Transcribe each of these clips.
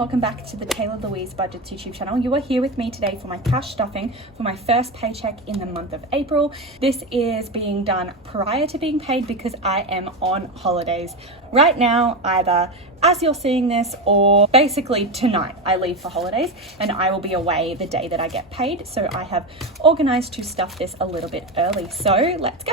welcome back to the Taylah Louise Budgets YouTube channel. You are here with me today for my cash stuffing for my first paycheck in the month of April. This is being done prior to being paid because I am on holidays right now, either as you're seeing this or basically tonight I leave for holidays and I will be away the day that I get paid. So I have organized to stuff this a little bit early. So let's go.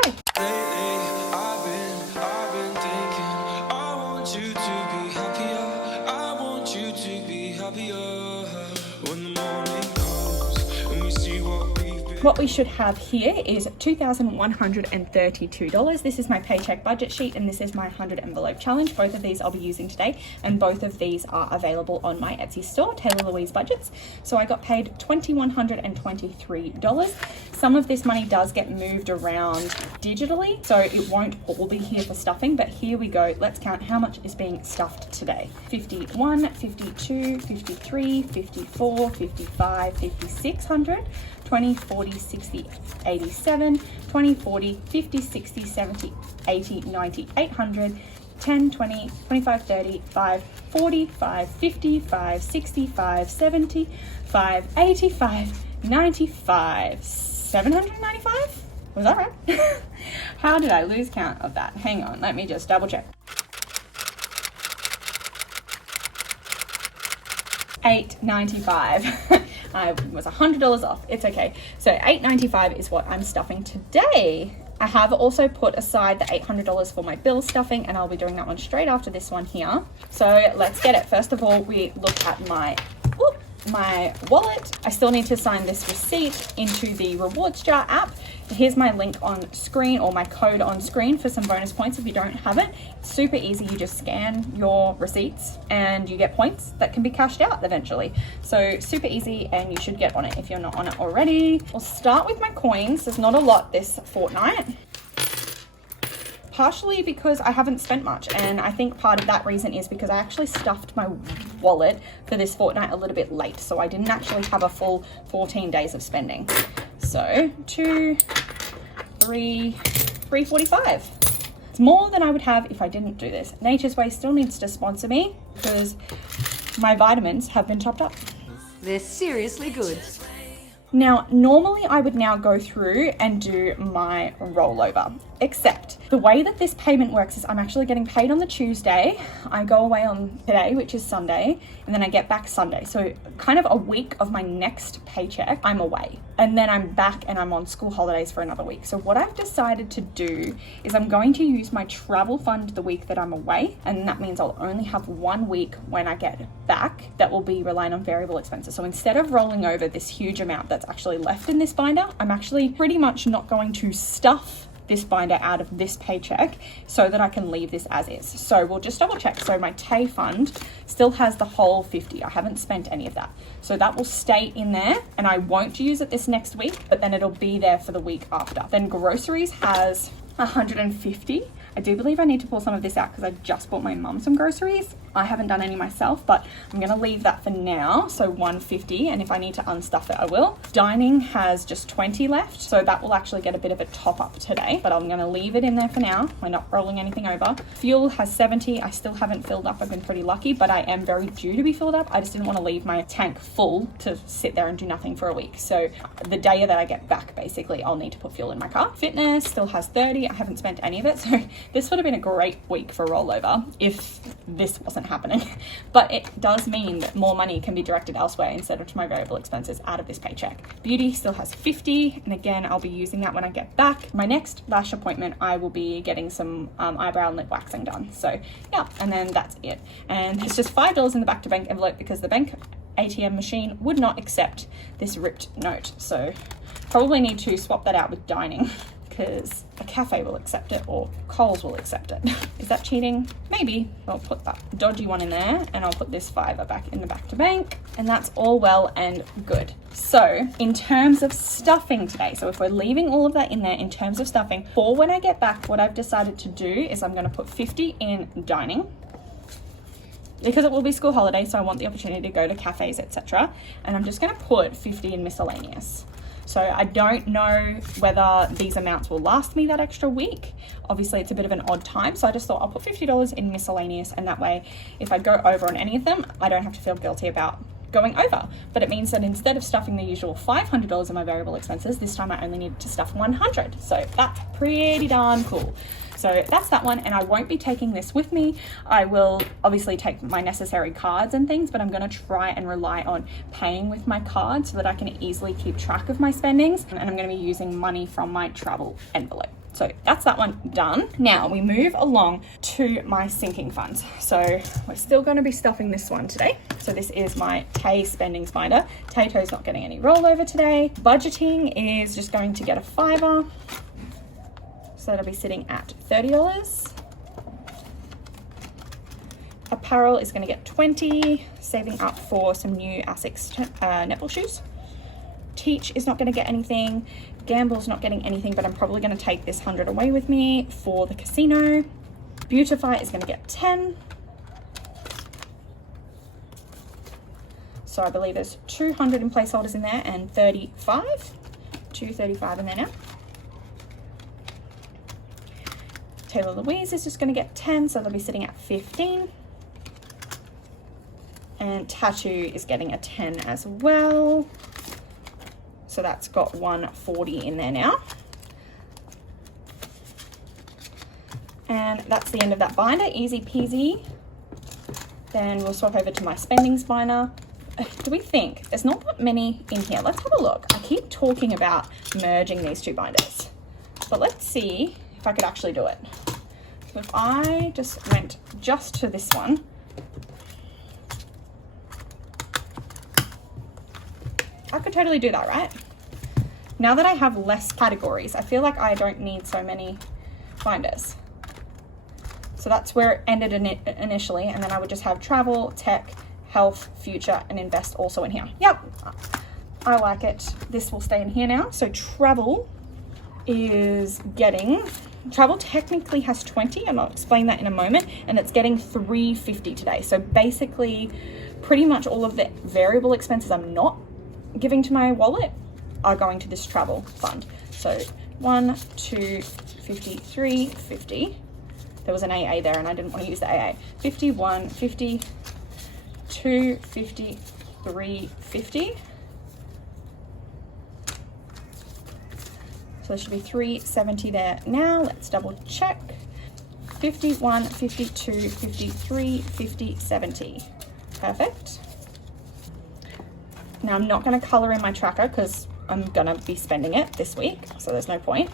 What we should have here is $2,132. This is my paycheck budget sheet and this is my 100 envelope challenge. Both of these I'll be using today and both of these are available on my Etsy store, Taylah Louise Budgets. So I got paid $2,123. Some of this money does get moved around digitally, so it won't all be here for stuffing, but here we go. Let's count how much is being stuffed today. 51, 52, 53, 54, 55, 5600. 20, 40, 60, 87, 20, 40, 50, 60, 70, 80, 90, 800, 10, 20, 25, 30, 5, 45, 55, 65, 75, 85, 95, 795? Was that right? How did I lose count of that? Hang on, let me just double check. $8.95. I was $100 off. It's okay. So $8.95 is what I'm stuffing today. I have also put aside the $800 for my bill stuffing and I'll be doing that one straight after this one here. So let's get it. First of all, we look at my wallet. I still need to sign this receipt into the rewards jar app. Here's my link on screen, or my code on screen for some bonus points if you don't have it. It's super easy. You just scan your receipts and you get points that can be cashed out eventually. So super easy and you should get on it if you're not on it already. We'll start with my coins. There's not a lot this fortnight. Partially because I haven't spent much, and I think part of that reason is because I actually stuffed my wallet for this fortnight a little bit late, so I didn't actually have a full 14 days of spending. So 345. It's more than I would have if I didn't do this. Nature's Way still needs to sponsor me because my vitamins have been topped up. They're seriously good. Now, normally I would now go through and do my rollover, except the way that this payment works is I'm actually getting paid on the Tuesday. I go away on today, which is Sunday, and then I get back Sunday. So kind of a week of my next paycheck, I'm away. And then I'm back and I'm on school holidays for another week. So what I've decided to do is I'm going to use my travel fund the week that I'm away. And that means I'll only have 1 week when I get back that will be relying on variable expenses. So instead of rolling over this huge amount that's actually left in this binder, I'm actually pretty much not going to stuff this binder out of this paycheck so that I can leave this as is. So we'll just double check. So my Tay fund still has the whole 50. I haven't spent any of that. So that will stay in there and I won't use it this next week, but then it'll be there for the week after. Then groceries has 150. I do believe I need to pull some of this out because I just bought my mum some groceries. I haven't done any myself, but I'm going to leave that for now. So 150, and if I need to unstuff it, I will. Dining has just 20 left, so that will actually get a bit of a top up today, but I'm going to leave it in there for now. We're not rolling anything over. Fuel has 70. I still haven't filled up. I've been pretty lucky, but I am very due to be filled up. I just didn't want to leave my tank full to sit there and do nothing for a week. So the day that I get back, basically, I'll need to put fuel in my car. Fitness still has 30. I haven't spent any of it, so this would have been a great week for rollover if this wasn't happening. But it does mean that more money can be directed elsewhere instead of to my variable expenses out of this paycheck. Beauty still has 50, and again, I'll be using that when I get back. My next lash appointment, I will be getting some eyebrow and lip waxing done. So yeah, and then that's it. And there's just $5 in the back to bank envelope because the bank ATM machine would not accept this ripped note. So probably need to swap that out with dining, because a cafe will accept it or Coles will accept it. Is that cheating? Maybe. I'll put that dodgy one in there and I'll put this $5 back in the back to bank, and that's all well and good. So in terms of stuffing today, so if we're leaving all of that in there in terms of stuffing, for when I get back, what I've decided to do is I'm going to put 50 in dining, because it will be school holidays, so I want the opportunity to go to cafes, etc. And I'm just going to put 50 in miscellaneous. So I don't know whether these amounts will last me that extra week. Obviously it's a bit of an odd time, so I just thought I'll put $50 in miscellaneous, and that way if I go over on any of them, I don't have to feel guilty about going over. But it means that instead of stuffing the usual $500 in my variable expenses, this time I only need to stuff $100. So that's pretty darn cool. So that's that one, and I won't be taking this with me. I will obviously take my necessary cards and things, but I'm gonna try and rely on paying with my card so that I can easily keep track of my spendings, and I'm gonna be using money from my travel envelope. So that's that one done. Now we move along to my sinking funds. So we're still gonna be stuffing this one today. So this is my Tay spendings binder. Tato's not getting any rollover today. Budgeting is just going to get a $5. So that'll be sitting at $30. Apparel is going to get $20, saving up for some new Asics netball shoes. Teach is not going to get anything. Gamble's not getting anything, but I'm probably going to take this 100 away with me for the casino. Beautify is going to get 10. So I believe there's 200 in placeholders in there and 35. 235 in there now. Taylah Louise is just going to get 10, so they'll be sitting at 15. And Tattoo is getting a 10 as well. So that's got 140 in there now. And that's the end of that binder, easy peasy. Then we'll swap over to my spendings binder. Do we think there's not that many in here? Let's have a look. I keep talking about merging these two binders, but let's see if I could actually do it. So if I just went just to this one, I could totally do that, right? Now that I have less categories, I feel like I don't need so many binders. So that's where it ended initially, and then I would just have travel, tech, health, future, and invest also in here. Yep, I like it. This will stay in here now. So travel is getting, travel technically has 20, and I'll explain that in a moment, and it's getting $350 today. So basically pretty much all of the variable expenses I'm not giving to my wallet are going to this travel fund. So 1, 2, 50, 3, 50. There was an AA there and I didn't want to use the AA. 51, 50, 2, 50, 3, 50. So there should be 370 there now. Let's double check. 51, 52, 53, 50, 70. Perfect. Now I'm not going to color in my tracker because I'm going to be spending it this week, so there's no point.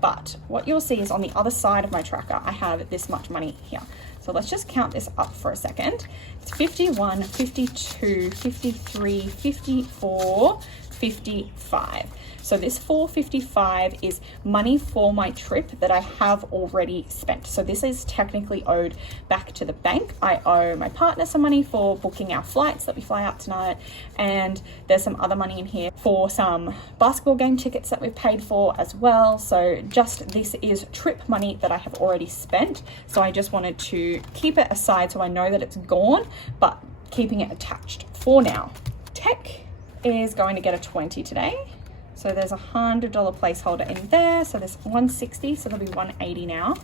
But what you'll see is on the other side of my tracker, I have this much money here. So let's just count this up for a second. It's 51, 52, 53, 54, 55. So this 455 is money for my trip that I have already spent. So this is technically owed back to the bank. I owe my partner some money for booking our flights that we fly out tonight. And there's some other money in here for some basketball game tickets that we've paid for as well. So just this is trip money that I have already spent. So I just wanted to keep it aside so I know that it's gone, but keeping it attached for now. Tech is going to get a 20 today. So there's $100 placeholder in there. So there's 160, so there'll be 180 now.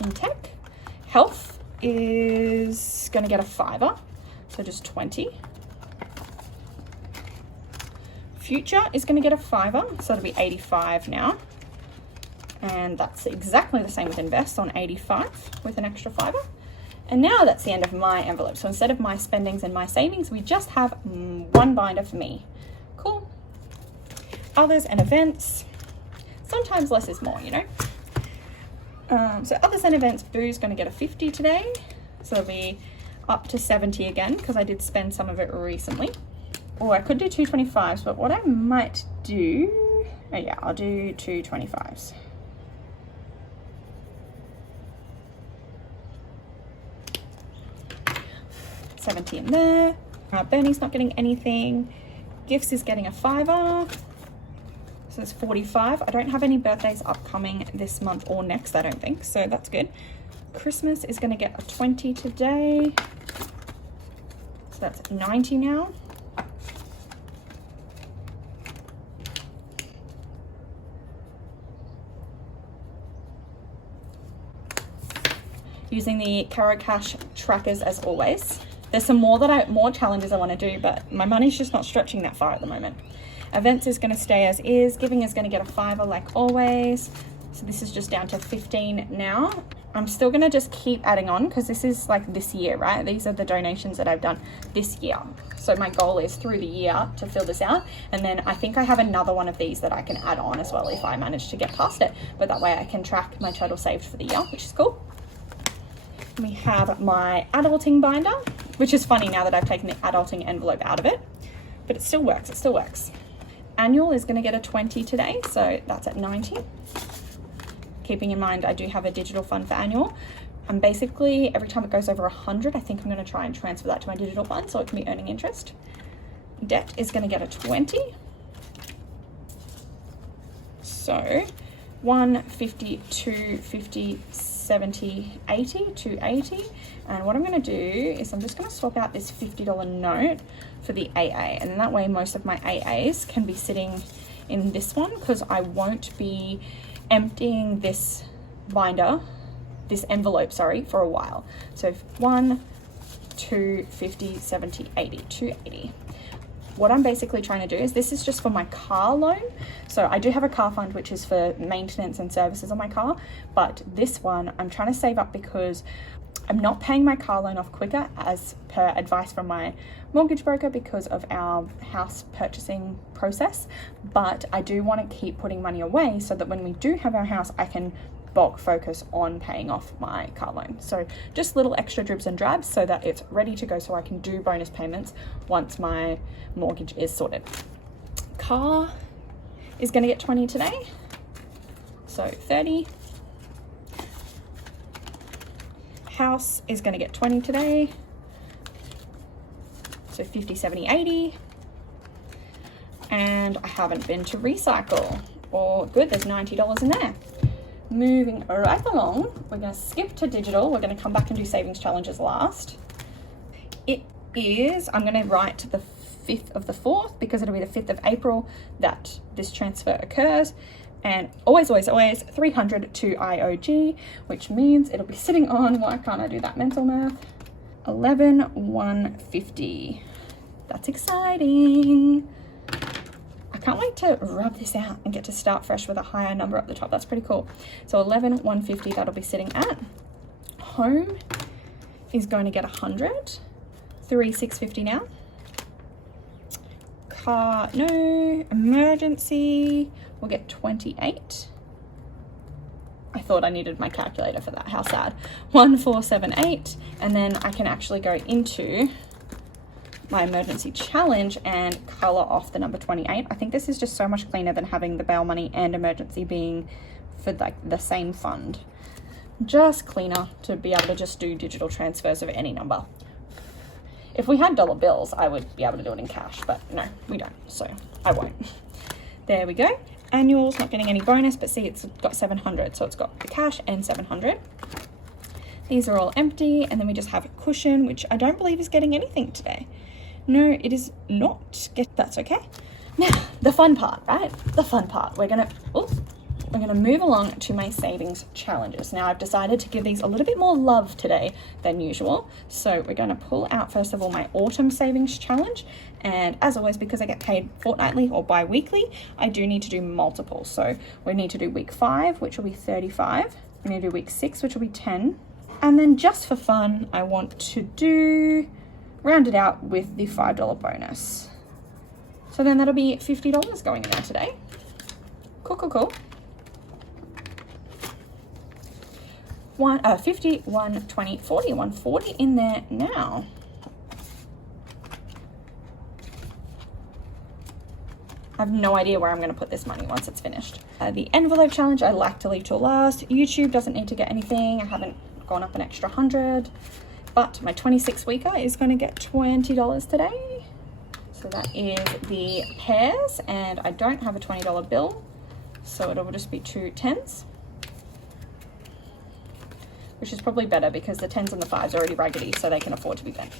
In tech, health is going to get a $5, so just 20. Future is going to get a $5, so it'll be 85 now. And that's exactly the same with invest on 85 with an extra $5. And now that's the end of my envelope. So instead of my spendings and my savings, we just have one binder for me. Cool. Others and events. Sometimes less is more, you know. So others and events, Boo's going to get a 50 today. So it'll be up to 70 again because I did spend some of it recently. Or I could do 225s, but what I might do, oh yeah, I'll do 225s. $70 in there. Bernie's not getting anything. Gifts is getting a $5. So it's 45. I don't have any birthdays upcoming this month or next, I don't think, so that's good. Christmas is going to get a 20 today. So that's 90 now. Using the Caro Cash trackers as always. There's some more more challenges I want to do, but my money's just not stretching that far at the moment. Events is going to stay as is. Giving is going to get a 5 like always. So this is just down to 15 now. I'm still going to just keep adding on because this is like this year, right? These are the donations that I've done this year. So my goal is through the year to fill this out. And then I think I have another one of these that I can add on as well if I manage to get past it. But that way I can track my total saved for the year, which is cool. We have my adulting binder, which is funny now that I've taken the adulting envelope out of it, but it still works, it still works. Annual is going to get a 20 today, so that's at 90. Keeping in mind I do have a digital fund for annual. And basically every time it goes over 100, I think I'm going to try and transfer that to my digital fund so it can be earning interest. Debt is going to get a 20. So 150, 250, 70, 80, 280. And what I'm going to do is I'm just going to swap out this $50 note for the AA, and that way most of my AAs can be sitting in this one because I won't be emptying this binder, this envelope, sorry, for a while. So 1, 2, 50, 70, 80, 280. What I'm basically trying to do is, this is just for my car loan. So I do have a car fund, which is for maintenance and services on my car. But this one I'm trying to save up because I'm not paying my car loan off quicker as per advice from my mortgage broker because of our house purchasing process. But I do want to keep putting money away so that when we do have our house, I can bulk focus on paying off my car loan. So just little extra dribs and drabs so that it's ready to go so I can do bonus payments once my mortgage is sorted. Car is going to get 20 today, so 30. House is going to get 20 today, so 50, 70, 80. And I haven't been to recycle. Or good, there's $90 in there. Moving right along, we're going to skip to digital. We're going to come back and do savings challenges last. It is, I'm going to write the 5th of the 4th because it'll be the 5th of April that this transfer occurs. And always, 300 to IOG, which means it'll be sitting on, why can't I do that mental math? 11,150. That's exciting. I can't wait to rub this out and get to start fresh with a higher number up the top. That's pretty cool. So 11,150, that'll be sitting at. Home is going to get 100. 3,650 now. Car, no. Emergency, we'll get 28. I thought I needed my calculator for that, how sad. 1,478, and then I can actually go into my emergency challenge and color off the number 28. I think this is just so much cleaner than having the bail money and emergency being for like the same fund. Just cleaner to be able to just do digital transfers of any number. If we had dollar bills, I would be able to do it in cash, but no, we don't, so I won't. There we go. Annual's not getting any bonus, but see, it's got 700, so it's got the cash and 700. These are all empty, and then we just have cushion, which I don't believe is getting anything today. No, it is not. That's okay. Now, the fun part, right? The fun part. We're gonna move along to my savings challenges. Now, I've decided to give these a little bit more love today than usual. So we're gonna pull out, first of all, my autumn savings challenge. And as always, because I get paid fortnightly or bi-weekly, I do need to do multiple. So we need to do week 5, which will be 35. We need to do week 6, which will be 10. And then just for fun, I want to round it out with the $5 bonus. So then that'll be $50 going in there today. Cool, cool, cool. 50, 120, 40, 140 in there now. I have no idea where I'm going to put this money once it's finished. The envelope challenge I like to leave till last. YouTube doesn't need to get anything. I haven't gone up an extra 100, but my 26 weeker is going to get $20 today. So that is the pairs, and I don't have a $20 bill, so it'll just be 2 10s, which is probably better because the 10s and the 5s are already raggedy, so they can afford to be bent.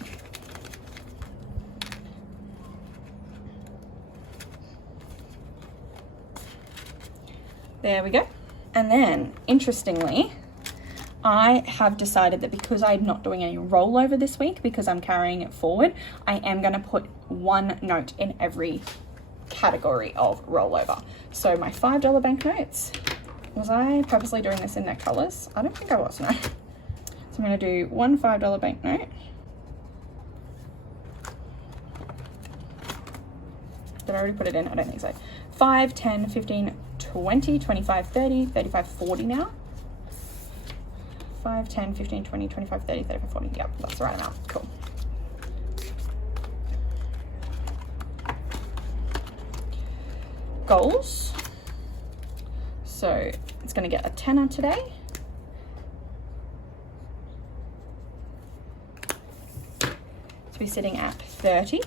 There we go. And then, interestingly, I have decided that because I'm not doing any rollover this week, because I'm carrying it forward, I am going to put 1 note in every category of rollover. So my $5 banknotes, was I purposely doing this in their colors? I don't think I was, no. So I'm going to do 1 $5 banknote. Did I already put it in? I don't think so. 5, 10, 15, 20, 25, 30, 35, 40 now. 5, 10, 15, 20, 25, 30, 35, 40. Yep, that's the right amount. Cool. Goals. So it's going to get a tenner today. To be sitting at 30.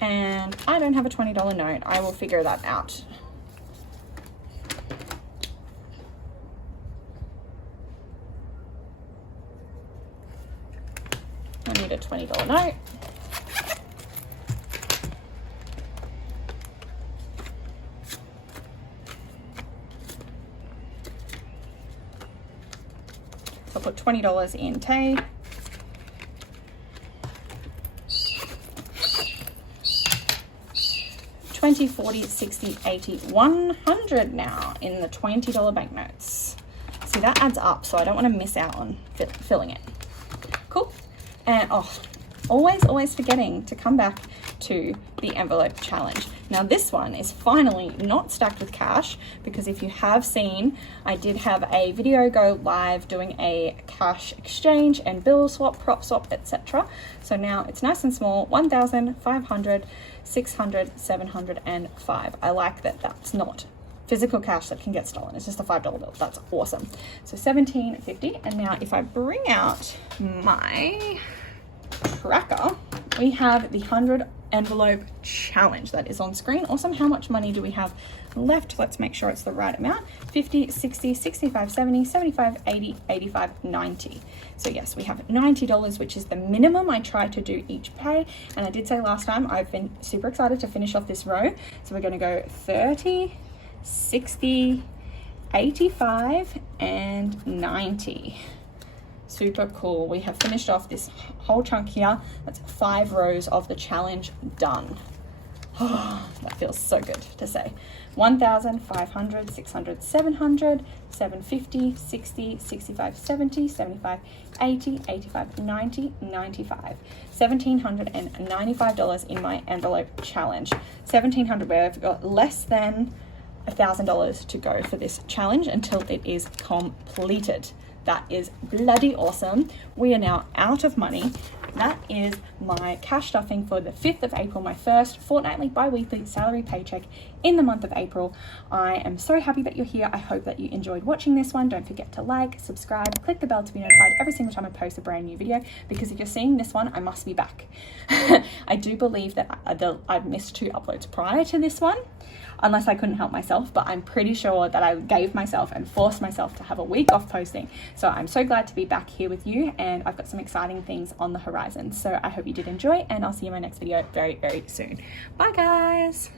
And I don't have a $20 note. I will figure that out. I need a $20 note. So I'll put $20 in Tay. $20, $40, $60, $80, $100 now in the $20 banknotes. See, that adds up, so I don't want to miss out on filling it. Cool. And always forgetting to come back to the envelope challenge. Now this one is finally not stacked with cash, because if you have seen, I did have a video go live doing a cash exchange and bill swap, prop swap, etc. So now it's nice and small, 1,500, 600, 705. I like that that's not physical cash that can get stolen. It's just a $5 bill. That's awesome. So $17.50. And now if I bring out my tracker, we have the 100 envelope challenge that is on screen. Awesome. How much money do we have left? Let's make sure it's the right amount. 50, 60, 65, 70, 75, 80, 85, 90. So yes, we have $90, which is the minimum I try to do each pay. And I did say last time, I've been super excited to finish off this row. So we're going to go 30, 60, 85, and 90. Super cool. We have finished off this whole chunk here. That's 5 rows of the challenge done. Oh, that feels so good to say. 1,500, 600, 700, 750, 60, 65, 70, 75, 80, 85, 90, 95. $1,795 in my envelope challenge. $1,700, we've got less than $1,000 to go for this challenge until it is completed. That is bloody awesome. We are now out of money. That is my cash stuffing for the 5th of April, my first fortnightly bi-weekly salary paycheck in the month of April. I am so happy that you're here. I hope that you enjoyed watching this one. Don't forget to like, subscribe, click the bell to be notified every single time I post a brand new video, because if you're seeing this one, I must be back. I do believe that I've missed 2 uploads prior to this one, unless I couldn't help myself, but I'm pretty sure that I gave myself and forced myself to have a week off posting. So I'm so glad to be back here with you, and I've got some exciting things on the horizon. So I hope you did enjoy, and I'll see you in my next video very, very soon. Bye guys.